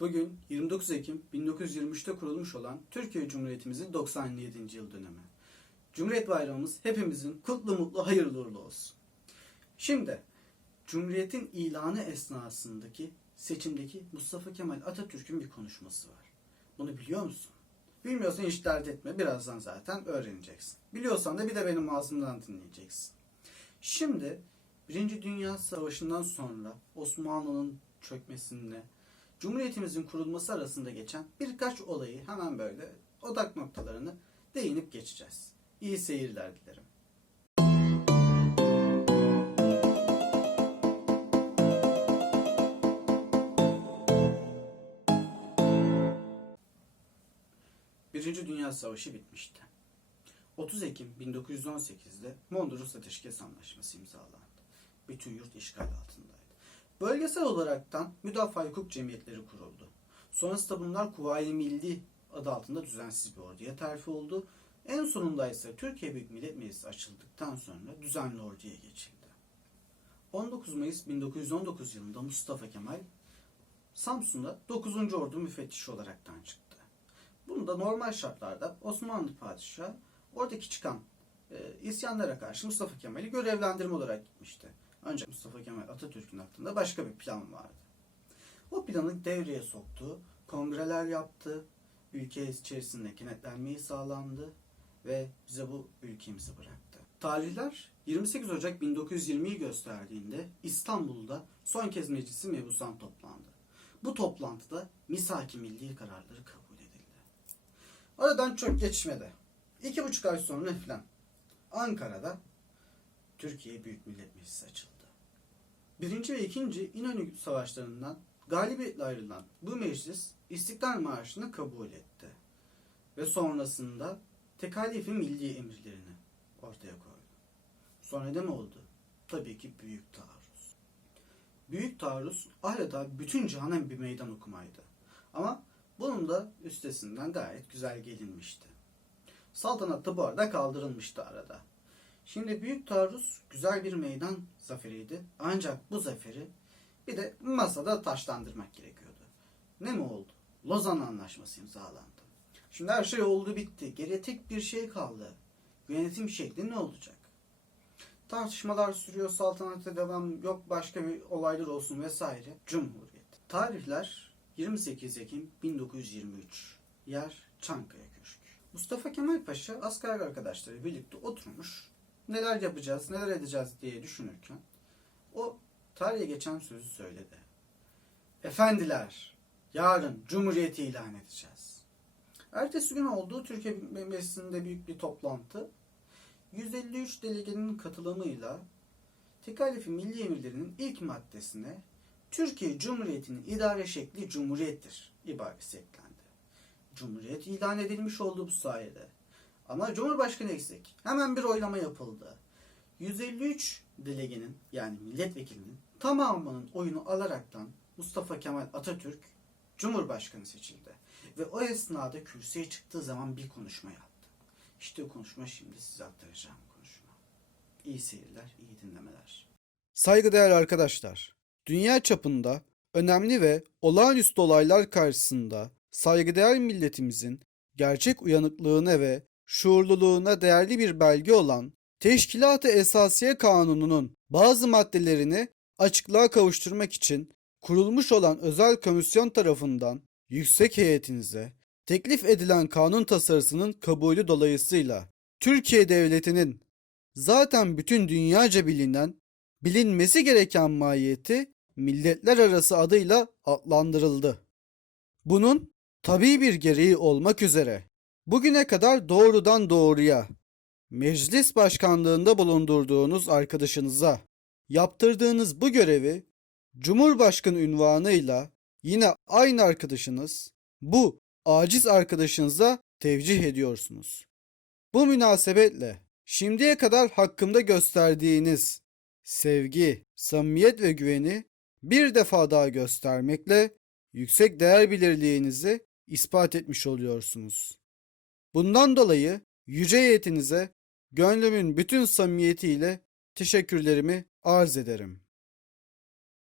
Bugün 29 Ekim 1923'te kurulmuş olan Türkiye Cumhuriyetimizin 97. yıl dönemi. Cumhuriyet Bayramımız hepimizin kutlu mutlu hayırlı uğurlu olsun. Şimdi Cumhuriyet'in ilanı esnasındaki seçimdeki Mustafa Kemal Atatürk'ün bir konuşması var. Bunu biliyor musun? Bilmiyorsan hiç dert etme. Birazdan zaten öğreneceksin. Biliyorsan da bir de benim ağzımdan dinleyeceksin. Şimdi Birinci Dünya Savaşı'ndan sonra Osmanlı'nın çökmesinde Cumhuriyetimizin kurulması arasında geçen birkaç olayı hemen böyle odak noktalarını değinip geçeceğiz. İyi seyirler dilerim. Birinci Dünya Savaşı bitmişti. 30 Ekim 1918'de Mondros Ateşkes Anlaşması imzalandı. Bütün yurt işgal altındaydı. Bölgesel olaraktan müdafaa hukuk cemiyetleri kuruldu. Sonrasında bunlar Kuvayi Milli adı altında düzensiz bir orduya terfi oldu. En sonunda ise Türkiye Büyük Millet Meclisi açıldıktan sonra düzenli orduya geçildi. 19 Mayıs 1919 yılında Mustafa Kemal Samsun'da 9. Ordu müfettişi olaraktan çıktı. Bunu da normal şartlarda Osmanlı padişahı oradaki çıkan e, isyanlara karşı Mustafa Kemal'i görevlendirme olarak gitmişti. Ancak Mustafa Kemal Atatürk'ün aklında başka bir plan vardı. O planı devreye soktu, kongreler yaptı, ülke içerisinde kenetlenmeyi sağlandı ve bize bu ülkemizi bıraktı. Tarihler 28 Ocak 1920'yi gösterdiğinde İstanbul'da son kez meclisi mebusan toplandı. Bu toplantıda misaki milli kararları kabul edildi. Aradan çok geçmedi. İki buçuk ay sonra filan Ankara'da Türkiye Büyük Millet Meclisi açıldı. Birinci ve ikinci İnönü Savaşları'ndan galibiyetle ayrılan bu meclis İstiklal Marşı'nı kabul etti. Ve sonrasında tekalifi milli emirlerini ortaya koydu. Sonra ne oldu? Tabii ki Büyük Taarruz. Büyük Taarruz adeta bütün cihana bir meydan okumaydı. Ama bunun da üstesinden gayet güzel gelinmişti. Saltanat da bu arada kaldırılmıştı arada. Şimdi Büyük Taarruz güzel bir meydan zaferiydi. Ancak bu zaferi bir de masada taşlandırmak gerekiyordu. Ne mi oldu? Lozan Anlaşması imzalandı. Şimdi her şey oldu bitti. Geriye tek bir şey kaldı. Yönetim şekli ne olacak? Tartışmalar sürüyor, saltanata devam, yok başka bir olaylar olsun vesaire. Cumhuriyet. Tarihler 28 Ekim 1923. Yer Çankaya Köşkü. Mustafa Kemal Paşa asker arkadaşları birlikte oturmuş. Neler yapacağız, neler edeceğiz diye düşünürken o tarihe geçen sözü söyledi. Efendiler, yarın Cumhuriyeti ilan edeceğiz. Ertesi gün olduğu Türkiye Meclisi'nde büyük bir toplantı. 153 delegenin katılımıyla tekalifi milli emirlerinin ilk maddesine Türkiye Cumhuriyeti'nin idare şekli cumhuriyettir ibaresi eklendi. Cumhuriyet ilan edilmiş oldu bu sayede. Ama Cumhurbaşkanı eksik. Hemen bir oylama yapıldı. 153 delegenin yani milletvekilinin tamamının oyunu alaraktan Mustafa Kemal Atatürk Cumhurbaşkanı seçildi. Ve o esnada kürsüye çıktığı zaman bir konuşma yaptı. İşte o konuşma şimdi size aktaracağım konuşma. İyi seyirler, iyi dinlemeler. Saygıdeğer arkadaşlar, dünya çapında önemli ve olağanüstü olaylar karşısında saygıdeğer milletimizin gerçek uyanıklığına ve şuurluluğuna değerli bir belge olan Teşkilat-ı Esasiye Kanunu'nun bazı maddelerini açıklığa kavuşturmak için kurulmuş olan özel komisyon tarafından yüksek heyetinize teklif edilen kanun tasarısının kabulü dolayısıyla Türkiye Devleti'nin zaten bütün dünyaca bilinen bilinmesi gereken mahiyeti milletler arası adıyla adlandırıldı. Bunun tabii bir gereği olmak üzere bugüne kadar doğrudan doğruya meclis başkanlığında bulundurduğunuz arkadaşınıza yaptırdığınız bu görevi Cumhurbaşkanı ünvanıyla yine aynı arkadaşınız bu aciz arkadaşınıza tevcih ediyorsunuz. Bu münasebetle şimdiye kadar hakkımda gösterdiğiniz sevgi, samimiyet ve güveni bir defa daha göstermekle yüksek değer bilirliğinizi ispat etmiş oluyorsunuz. Bundan dolayı yüce heyetinize gönlümün bütün samimiyetiyle teşekkürlerimi arz ederim.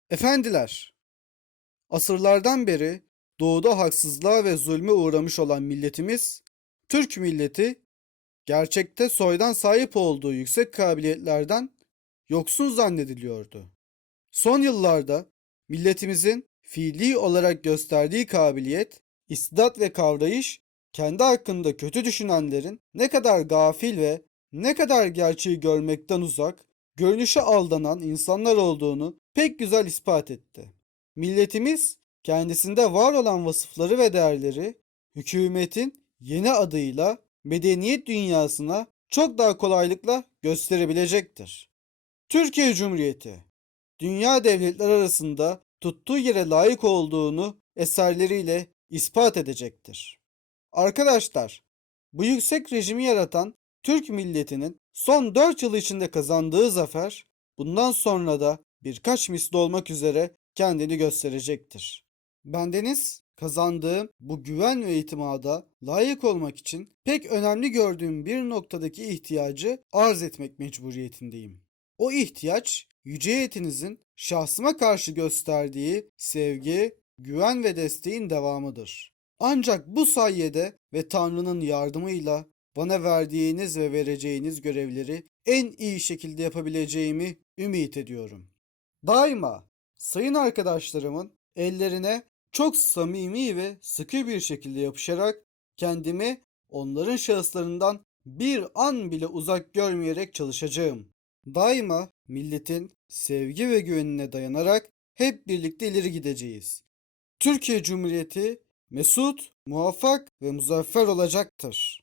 Efendiler, asırlardan beri doğuda haksızlığa ve zulme uğramış olan milletimiz, Türk milleti, gerçekte soydan sahip olduğu yüksek kabiliyetlerden yoksun zannediliyordu. Son yıllarda milletimizin fiili olarak gösterdiği kabiliyet, istidat ve kavrayış, kendi hakkında kötü düşünenlerin ne kadar gafil ve ne kadar gerçeği görmekten uzak, görünüşe aldanan insanlar olduğunu pek güzel ispat etti. Milletimiz kendisinde var olan vasıfları ve değerleri hükümetin yeni adıyla medeniyet dünyasına çok daha kolaylıkla gösterebilecektir. Türkiye Cumhuriyeti dünya devletler arasında tuttuğu yere layık olduğunu eserleriyle ispat edecektir. Arkadaşlar, bu yüksek rejimi yaratan Türk milletinin son 4 yıl içinde kazandığı zafer bundan sonra da birkaç misli olmak üzere kendini gösterecektir. Bendeniz kazandığım bu güven ve itimada layık olmak için pek önemli gördüğüm bir noktadaki ihtiyacı arz etmek mecburiyetindeyim. O ihtiyaç yüce heyetinizin şahsıma karşı gösterdiği sevgi, güven ve desteğin devamıdır. Ancak bu sayede ve Tanrı'nın yardımıyla bana verdiğiniz ve vereceğiniz görevleri en iyi şekilde yapabileceğimi ümit ediyorum. Daima sayın arkadaşlarımın ellerine çok samimi ve sıkı bir şekilde yapışarak kendimi onların şahıslarından bir an bile uzak görmeyerek çalışacağım. Daima milletin sevgi ve güvenine dayanarak hep birlikte ileri gideceğiz. Türkiye Cumhuriyeti mesut, muvaffak ve muzaffer olacaktır.